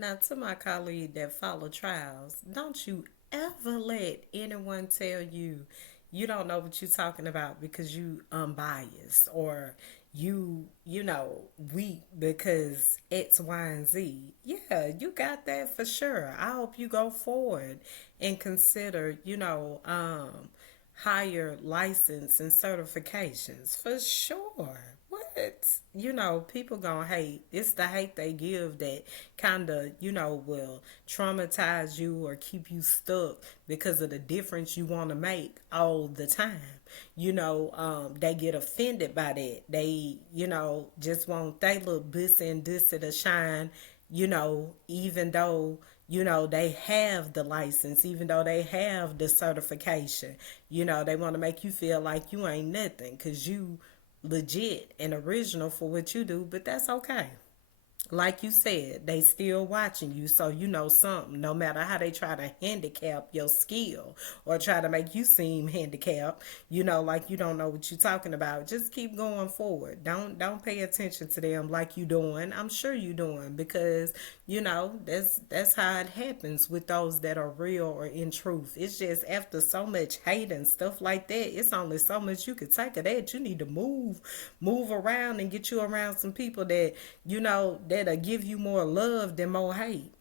Now, to my colleague that follow trials, don't you ever let anyone tell you you don't know what you're talking about because you unbiased or you weak because X, Y, and Z. Yeah, you got that for sure. I hope you go forward and consider, higher license and certifications for sure. What? People gonna hate. It's the hate they give that kind of, will traumatize you or keep you stuck because of the difference you want to make all the time. They get offended by that. They, just want they little bussy and dissy to shine, even though they have the license, even though they have the certification. They want to make you feel like you ain't nothing because you legit and original for what you do, but that's okay. Like you said, they still watching you, so you know something. No matter how they try to handicap your skill or try to make you seem handicapped, like you don't know what you're talking about. Just keep going forward. Don't pay attention to them like you doing. I'm sure you doing because that's how it happens with those that are real or in truth. It's just after so much hate and stuff like that, it's only so much you could take of that. You need to move around and get you around some people that that'll give you more love than more hate.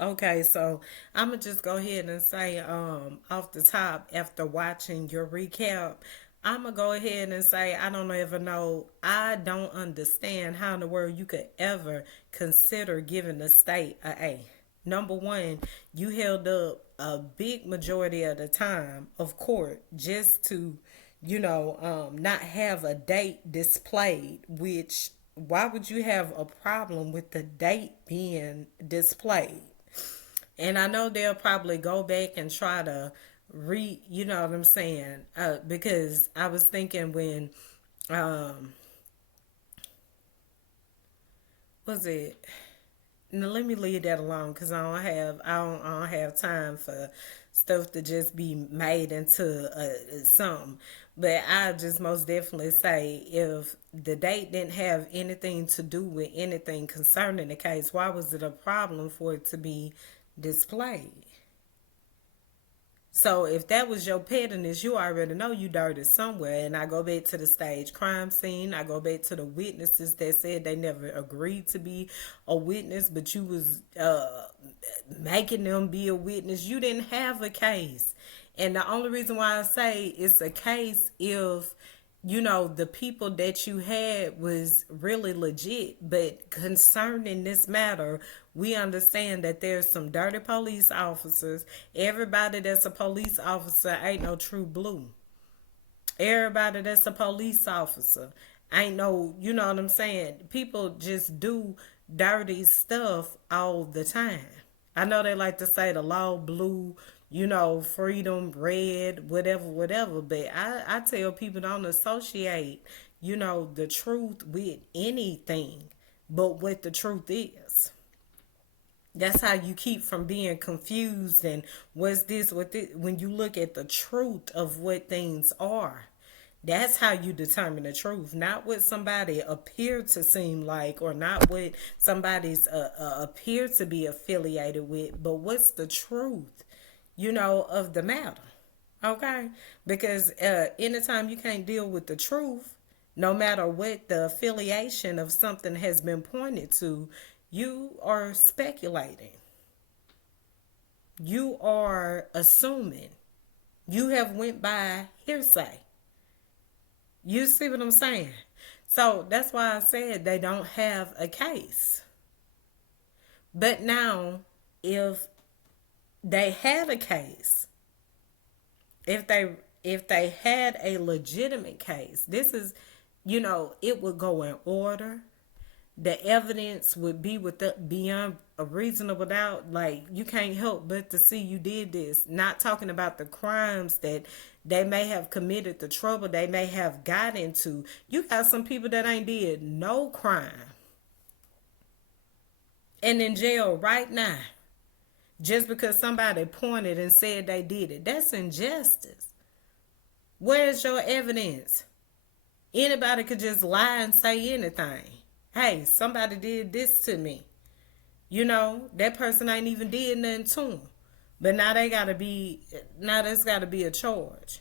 Okay, so I'm gonna just go ahead and say, off the top, after watching your recap, I'm gonna go ahead and say I don't ever know. I don't understand how in the world you could ever consider giving the state a A. Number one, you held up a big majority of the time of court just to, not have a date displayed, which why would you have a problem with the date being displayed? And I know they'll probably go back and try to you know what I'm saying? Because I was thinking when, um, was it? Now let me leave that alone because I don't have time for stuff to just be made into something. But I just most definitely say if the date didn't have anything to do with anything concerning the case, why was it a problem for it to be displayed? So if that was your pettiness, you already know you dirty somewhere. And I go back to the stage crime scene. I go back to the witnesses that said they never agreed to be a witness, but you was making them be a witness. You didn't have a case. And the only reason why I say it's a case if the people that you had was really legit. But concerning this matter, we understand that there's some dirty police officers. Everybody that's a police officer ain't no true blue. Everybody that's a police officer ain't no, you know what I'm saying? People just do dirty stuff all the time. I know they like to say the law blue, freedom, red, whatever, whatever. But I tell people don't associate, the truth with anything but what the truth is. That's how you keep from being confused and what's this, what this, when you look at the truth of what things are. That's how you determine the truth, not what somebody appeared to seem like, or not what somebody's appear to be affiliated with, but what's the truth, of the matter. Okay, because anytime you can't deal with the truth, no matter what the affiliation of something has been pointed to, you are speculating. You are assuming. You have went by hearsay. You see what I'm saying? So that's why I said they don't have a case. But now, if they had a case, if they had a legitimate case, this is, it would go in order. The evidence would be with the, beyond a reasonable doubt. Like you can't help but to see you did this. Not talking about the crimes that they may have committed, the trouble they may have got into. You got some people that ain't did no crime and in jail right now just because somebody pointed and said they did it. That's injustice. Where's your evidence? Anybody could just lie and say anything. Hey, somebody did this to me. That person ain't even did nothing to them. But now that's gotta be a charge.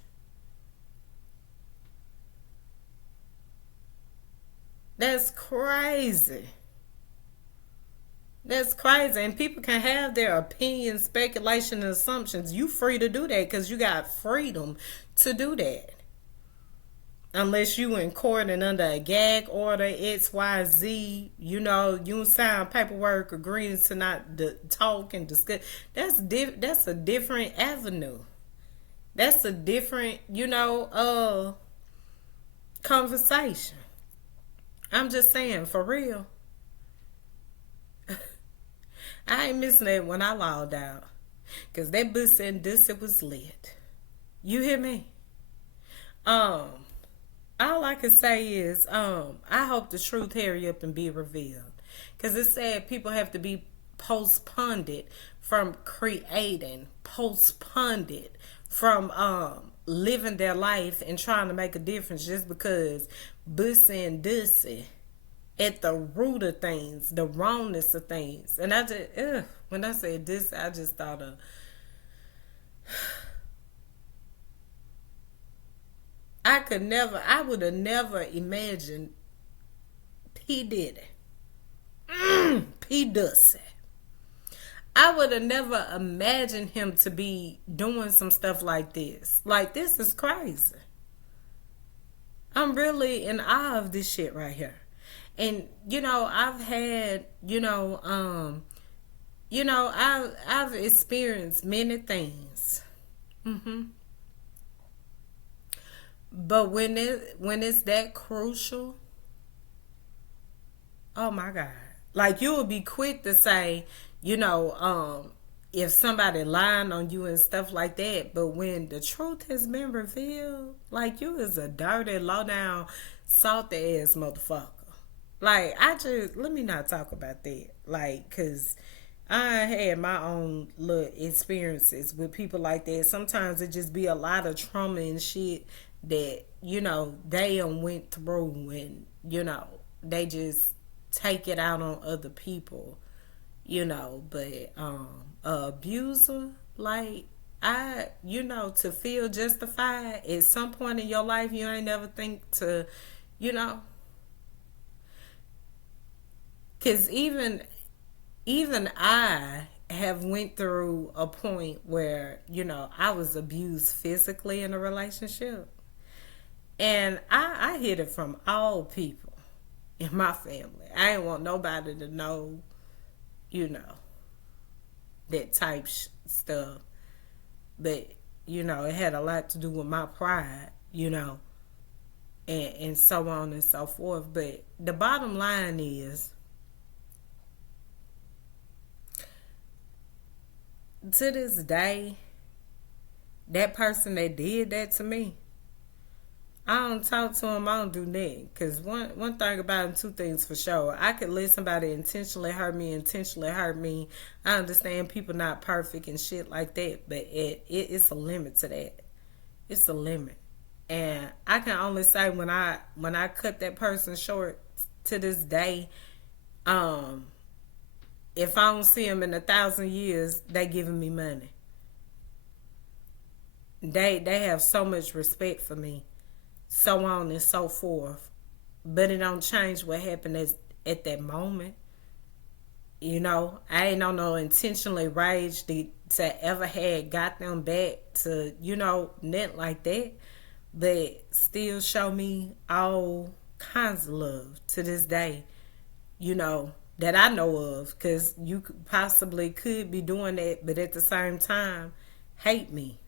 That's crazy. That's crazy. And people can have their opinions, speculation, and assumptions. You free to do that because you got freedom to do that. Unless you in court and under a gag order, XYZ, you don't sign paperwork agreeing to not talk and discuss. That's a different avenue. That's a different, conversation. I'm just saying, for real. I ain't missing that when I logged out. Cause that bus and this it was lit. You hear me? Um, all I can say is, I hope the truth hurry up and be revealed. Cause it said people have to be postponed from creating, postponed from living their life and trying to make a difference just because bussy and dussy at the root of things, the wrongness of things. And I just, when I said this, I just thought of, I would have never imagined P. Diddy, P. Dusty. I would have never imagined him to be doing some stuff like this. Like, this is crazy. I'm really in awe of this shit right here. And I've had, I've experienced many things. hmm But when it's that crucial, oh my God. Like, you would be quick to say, if somebody lying on you and stuff like that, but when the truth has been revealed, like, you is a dirty, low down, salty ass motherfucker. Like, let me not talk about that. Like, cause I had my own little experiences with people like that. Sometimes it just be a lot of trauma and shit that, they done went through, and, they just take it out on other people, but abuser, like, to feel justified at some point in your life, you ain't never think to, you know, because even I have went through a point where, I was abused physically in a relationship. And I hid it from all people in my family. I didn't want nobody to know, you know, that type stuff. But, it had a lot to do with my pride, and so on and so forth. But the bottom line is, to this day, that person that did that to me, I don't talk to him. I don't do that. Because one thing about it, two things for sure. I could let somebody intentionally hurt me. I understand people not perfect and shit like that. But it's a limit to that. It's a limit. And I can only say when I cut that person short, to this day, um, if I don't see them in 1,000 years, they giving me money. They have so much respect for me, so on and so forth. But it don't change what happened at that moment. I ain't on no intentionally rage to ever had got them back to, nothing like that. But still show me all kinds of love to this day, that I know of. Because you possibly could be doing that, but at the same time, hate me,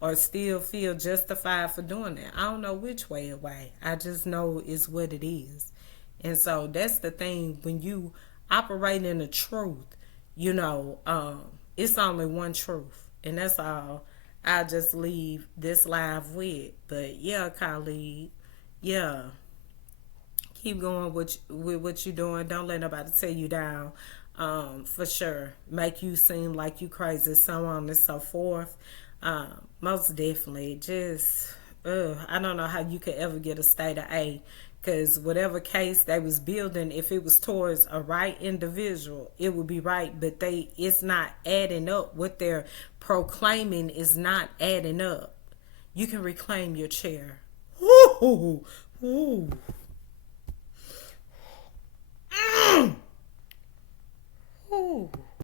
or still feel justified for doing that. I don't know which way away. I just know it's what it is. And so that's the thing, when you operate in the truth, it's only one truth. And that's all I just leave this live with. But yeah, colleague, yeah, keep going with what you're doing. Don't let nobody tear you down. For sure, make you seem like you crazy, so on and so forth. Most definitely, just I don't know how you could ever get a state of A, because whatever case they was building, if it was towards a right individual, it would be right. But it's not adding up. What they're proclaiming is not adding up. You can reclaim your chair. Ooh, ooh.